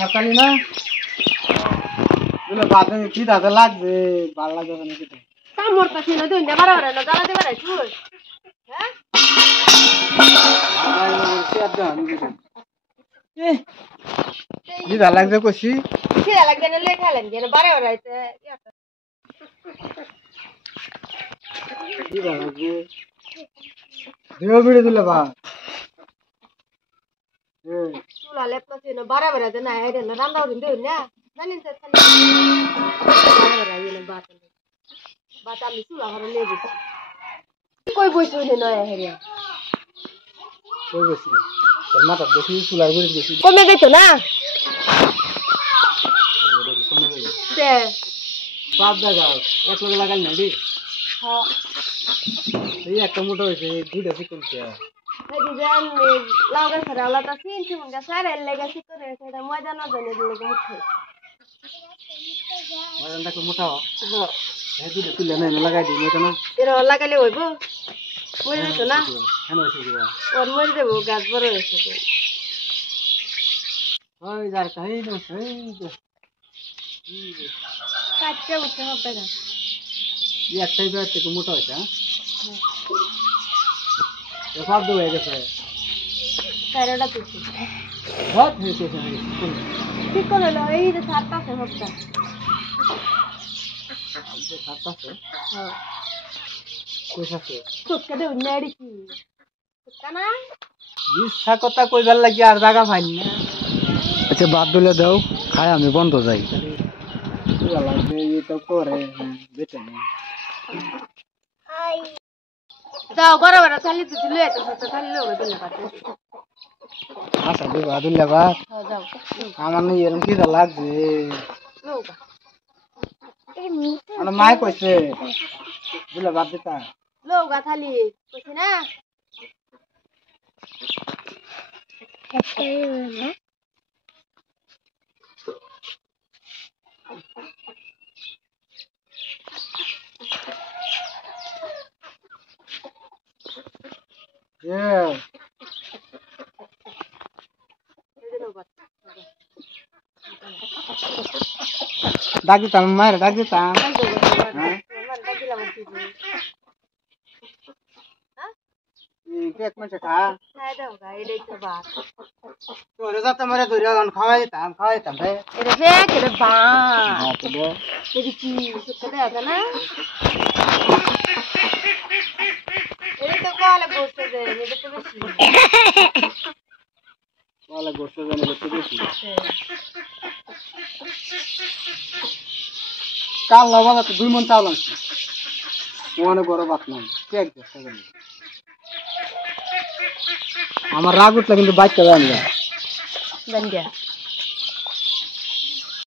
আমার চালি না বলে বাদে কি দাদা লাগবে ভালো লাগবে না কি কামড় তা ছিল দুই না বাড়া বাড়া জ্বালা দে বাড়া তুই হ্যাঁ আই বলে শেয়ার দাও আমি বুঝি কি দাদা লাগবে কইছি কি লাগবে না লেখা লাগবে না বাড়া বাড়া আইতে কি দাদা লাগবে দেও ভিড়ে দিলে বা চুলা লেপটা ছিল বাড়া বাড়া দে না আইরে না রান্দাও দিন দেউ না জানিস তো খালি বাড়া বাড়া ইয়ে বাত বাত আমি চুলা ঘরে লেবি কই বইছো নে নয় হেরিয়া কই গেছি তোর মাথা দেখি চুলার ভিড়ে গেছি কমে গেছো না দে পাপ দাদা এক লগে লাগাল না দি হ্যাঁ এই একটা মোটা হইছে দুইটা চিকন কে এই ডিজাইন লাগা সারা আলাদা সিন সিন গাছারে লেগাসি করে সেটা মজা না জানে দিলে মুখে মজা তো মোটা হ্যাঁ এই দুইটা তুলে না লাগাই দিই এটা না এরা লাগালে হইবো মরে যেত না কেন হইছে দিবা ওর মরে দেবো গাছ বড় হয়েছে ওই যার কাই না এই কাটতে উঠতে হবে গাছ এই একটাই বের থেকে মোটা হইছে হ্যাঁ তো সব দো হয়ে গেছে কারোটা তুলছি বহুত হইছে ঠিক করে লো এই যে সাত পাশে হচ্ছে তো সাতটাছে হ্যাঁ কইছ আছে সুটকা দেব নেড়ি কি সুটকা না বিশা কথা কইবার লাগি আর জায়গা পাই না আচ্ছা বাদ দিলে দাও খাই আমি বন্ধ যাই লাগবে এটা করে বেটা না যাও বড় বড় চালি তুই লয়ে তো সত্য চালি লয়ে দিলে পাতে আচ্ছা দি বাদ দিলে বা হ্যাঁ যাও আমার না এরকম কি লাগছে লোকা মানে মাই কইছে দিলে বাদ দিতা লোকা থালি কইছি না Yeah. ডাক দিতাম মায়ের ডাক দিতাম পেট মাসে খা তোর যাতে মারে ধরে খাওয়াই দিতাম রে এটা ফেক এটা বাস এটা কি সুটকা আছে না এটা তো কলা বসতে দে এটা তো বেশি কলা গোস্ত জানে তো বেশি কাল লবণা তো 2 মণ চাউল আনছি ওখানে বড় বাত নাই কেক দস্তা জানি আমার রাগ উঠলে কিন্তু বাইক চালান যায় বন গয়া